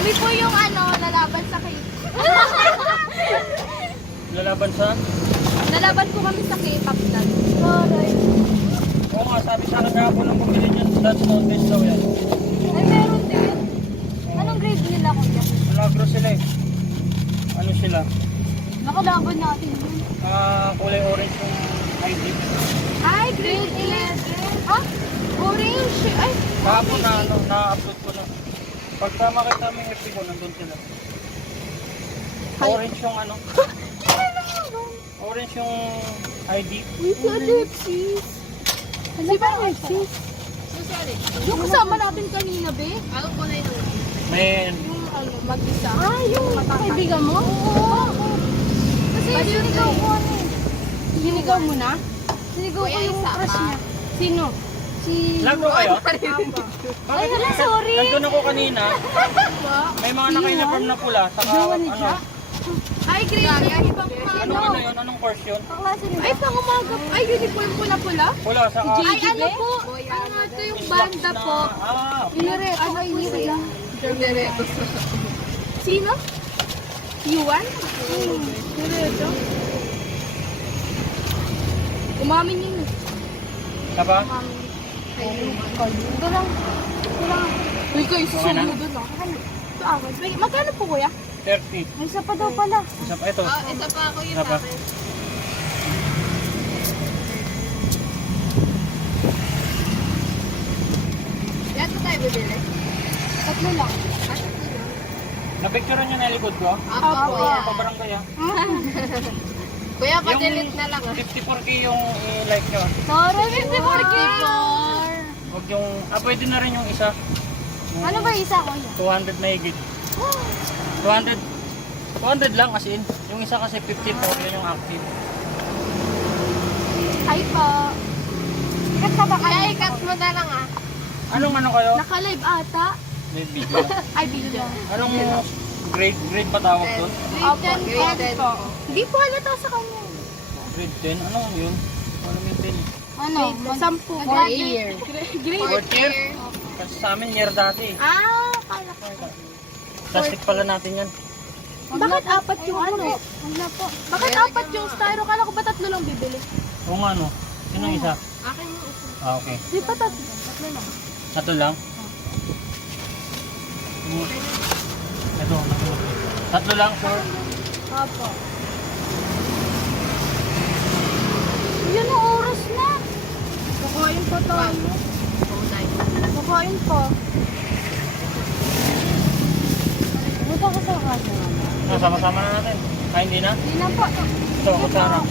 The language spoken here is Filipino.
Kami po yung lalaban sa cake. Lalaban sa? Lalaban po kami sa K-pop dance. Alright. Oo nga, sabi sa akin kahapon ng bumili niyan, dance contest daw yan. Ay, meron din. Anong grade nila, kuya? Malagro sila eh. Ano sila? Nakalaban natin yun. Kulay orange yung ID. Ay, grade 11. Ah? Orange. Ay, Kahapon na-upload ko na. Pagka makita mo yung FB ko, nandun sila. Orange yung orange yung ID. Uy, si Alexis. Si ba Alexis? Yung kasama natin kanina, be? Ano po na yun? May Yung mag-isa. Ah, yung kaibigan mo? Oo. Kasi sinigaw ko Sinigaw mo na? Sinigaw ko yung crush niya. Sino? Si... Lagro kayo? Ay, hala, sorry. Nandun ako kanina. May mga naka-uniform na pula. Saka Ay, grade. Ibang Anong yun? Anong course yun? Ay, pangumaga. Ay, uniform pula-pula. Pula, saka... Ay, ano po? Ano ito yung banda po? Inireto. Ano inireto? Inireto. Sino? Yuan? Inireto. Umamin yun. Saba? Ito lang. Uy, kayo, susunod doon ah. Magkano po, kuya? 30. May isa pa daw pala. Isa pa ito. Isa pa ako yun Isa pa. sa akin. Yan po tayo bibili? Tatlo lang. Na-picture niyo na likod ko? Apo. Pabarangay ah. Kuya, pa-delete na lang ah. 54K yung i-like nyo. Sorry, 54K! Huwag yung... pwede na rin yung isa. Ano ba isa, kuya? 200 na higit. 200 lang as in. Yung isa kasi 54, yun yung active. Hi po. Ikat ka ba kayo? Kaya ikat mo na lang ah. Anong kayo? Naka-live ata. May video. Ay, video. Anong grade pa tawag doon? Grade 10 po. Hindi po halata sa kanya. Grade 10? Anong yun? Wala may 10. Ano? 10. Grade year. Grade Fourth year? Kasi sa amin year dati. Ah, kala ko. Plastic pala natin yan. Bakit apat yung ano? Wala po. Bakit apat yung styro? Kala ko ba tatlo lang bibili? Oo nga no. Sino ang isa? Akin yung isa. Okay. Di pa tatlo. Tatlo lang. Ito lang? Ito. Tatlo lang, sure? Apo. Yun ang oras na. Kakain pa tayo. Kakain pa. Buta ka sa kanya. Sama-sama na natin. Hindi na? Hindi na po. Ito, kutsara.